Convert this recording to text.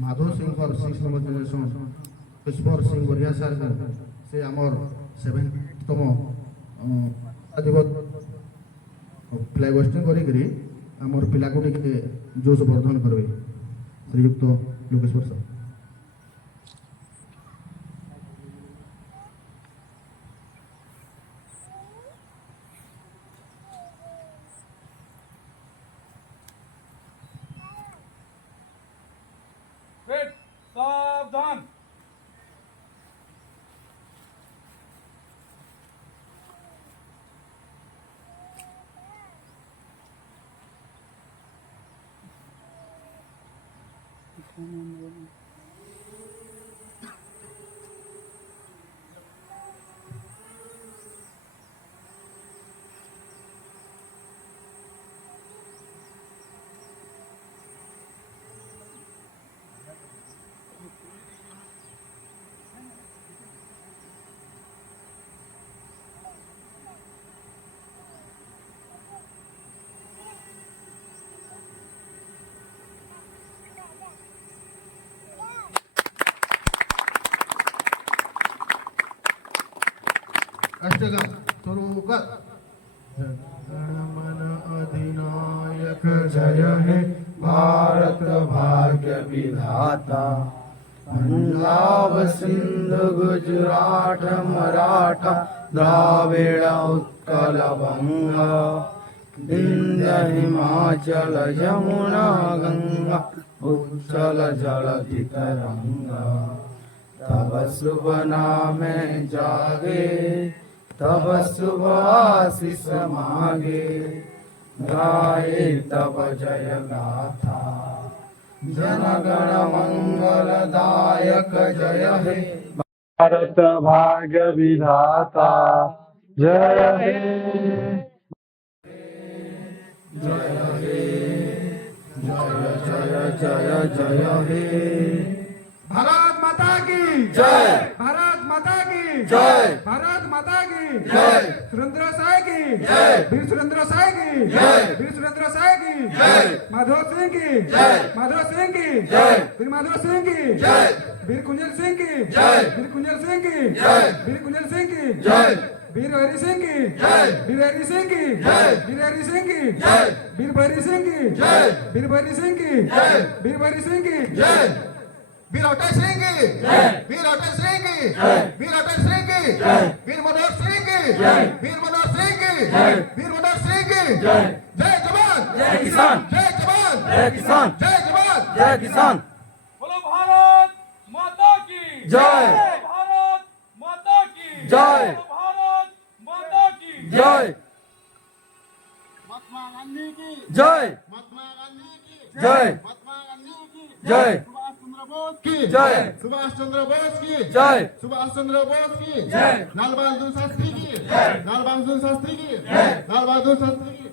Madhav Singh for 6 number generation Pushpar Singh Bariya sir से आमर 7तम दिवस फ्लैग होस्टिंग करी आमर पिला को टिके जोश वर्धन करबे श्रीयुक्त लोकेश्वर सर। सावधान। अष्टगम स्वरूप गणमन अधिनायक जय हे भारत भाग्य विधाता। पंजाब सिंध गुजरात मराठा द्राविड़ उत्कल बंगा विंध्य हिमाचल यमुना गंगा उच्चल जलधि तरंगा। तब शुभ नामे जागे तब शुभ आशीष मांगे गाए तब जय गाथा। जन गण मंगल दायक जय हे भारत भाग्य विधाता। जय हे जय हे जय जय जय जय हे। भारत माता की जय। भारत माता की जय। भारत माता की जय। सुरेंद्र साय की जय। वीर सुरेंद्र साय की जय। वीर सुरेंद्र साय की जय। माधव सिंह की जय। माधव सिंह की जय। वीर माधव सिंह की जय। वीर कुंजल सिंह की जय। वीर कुंजल सिंह की जय। वीर कुंजल सिंह की जय। वीर हरि सिंह की जय। वीर हरि सिंह की जय। वीर हरि सिंह की जय। वीर भैरी सिंह की जय। वीर भैरी सिंह की जय। वीर भैरी सिंह की जय। वीर अटल सिंह की वीर अटल सिंह की वीर अटल सिंह की वीर मनोहर सिंह की वीर मनोहर सिंह की वीर मनोहर सिंह की जय जवान जय किसान। जय जवान जय किसान। जय जवान जय किसान। बोलो भारत माता की जय। भारत माता की जय। भारत माता की जय। महात्मा गांधी की जय। महात्मा गांधी की जय। महात्मा गांधी की जय। सुभाष चंद्र बोस की जय। सुभाष चंद्र बोस की जय। सुभाष चंद्र बोस की जय। लाल बहादुर शास्त्री की लाल बहादुर शास्त्री की लाल बहादुर शास्त्री की